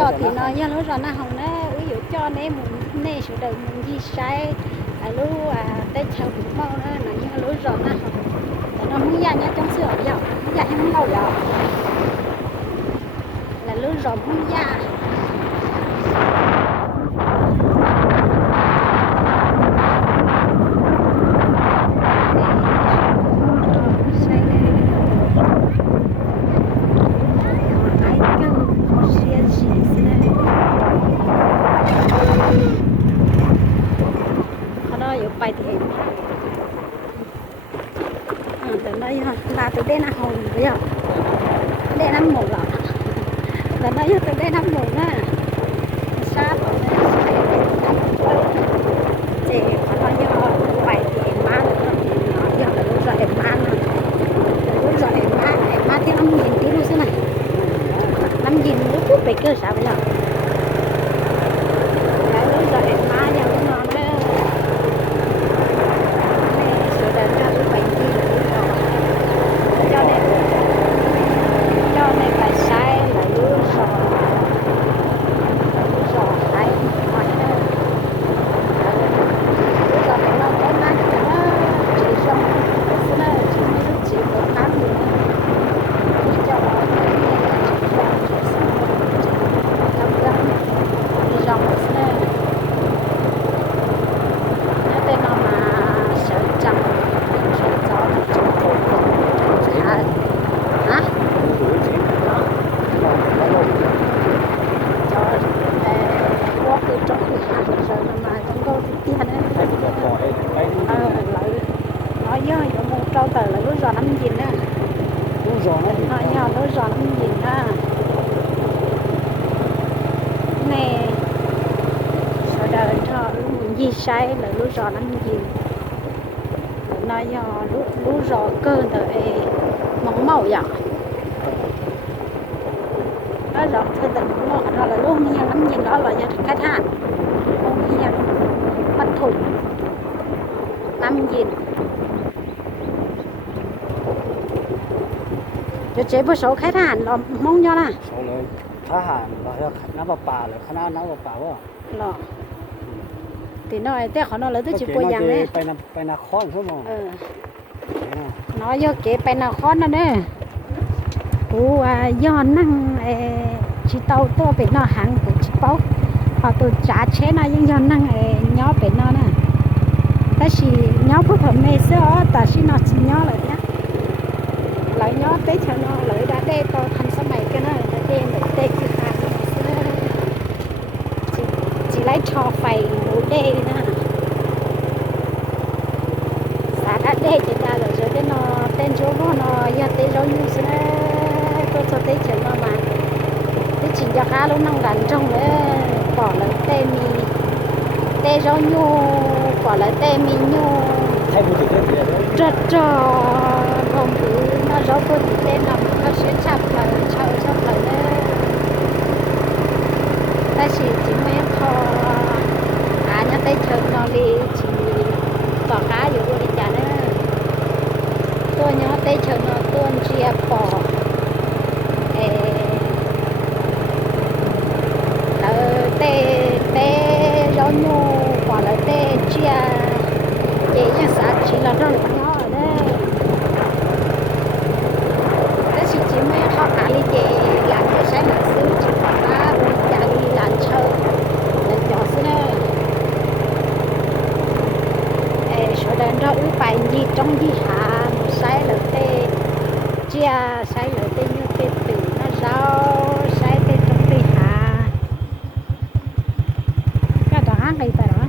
rõ thì nó giờ lúc rõ nó hồng nó ví dụ cho nên mình nên sự đời mình gì sai lúc tới chào cũng mau nó như lúc rõ nó hồng nó không ra nhá trong sữa giờ không ra không lâu giờ là lúc rõ không ra bài thì từ đây là từ đây là hồng bây giờ đây năm một rồi từ đây từ đây năm một á sát ở đây thì có bao nhiêu bài thì má giờ là lúc giờ em má lúc giờ em má thì 5.000 tí luôn thế này 5.000 lúc phút về cơ sao bây giờ lúc giờ em má giờ nó trâu tờ là lúa giò 5.000 á, lúa giò nó 5.000 á, nè, sau đó cho gì sai là lúa giò 5.000, nó do lúa giò cơ tới mỏng màu vậy, đó rồi thôi tình nó là lúa nhiên 5.000 đó là do khách hàng, lúa nhiên bắt thùng 5.000. Cho chế bữa số khách hàng là mong cho nè. Sốเลยทหารเราน้ำปลาเลยคณะน้ำปลาว่า Lọ. Thì nói té họ nói là tôi chỉ bồi giang đấy. ไปนาคอนใช่มั้ย Nói vô kểไปนาคอนđó nè. Cú do năng chỉ tàu tôi bị nó hàng của chỉ bao. Họ tôi trả chế nó nhưng do năng nhỏ bị nó nè. Ta chỉ nhỏ phút hợp mê sữa ta chỉ nó chỉ nhỏ lại nhá. Lại nhỏ tới cho nó lại đã đê to thành số mày cái nó đã đê lại đê cái hàng chỉ lấy cho phải đủ đê nè xã đã đê chỉ ra rồi đến nó tên chỗ nó giờ tên rau như thế tôi cho tới chuyện nó mà cái chuyện cho cá lúc nông đàn trong đấy bỏ lại tê mì tê rau nhu bỏ lại tê mì nhu rất cho không cứ nó rau có gì tên nào nó sẽ chặt lại đấy ta chỉ mấy kho nhá tới trường nó đi chỉ bỏ cá vô đi chả nữa tôi nhớ tới trường nó tuôn chia bỏ tê rau nhu bỏ lại tê chia vậy nha xã chỉ là rau nhỏ ở đây ta chỉ mấy kho cá đi chị làm cái sáng là xứ chỉ bỏ cá chả đi làm sâu là cho xứ nữa số đàn rau ứ bài gì trong gì hạ sai là tê chia sai là tê như tê tử nó rau sai tê trong tê hạ cái đó ăn này phải đó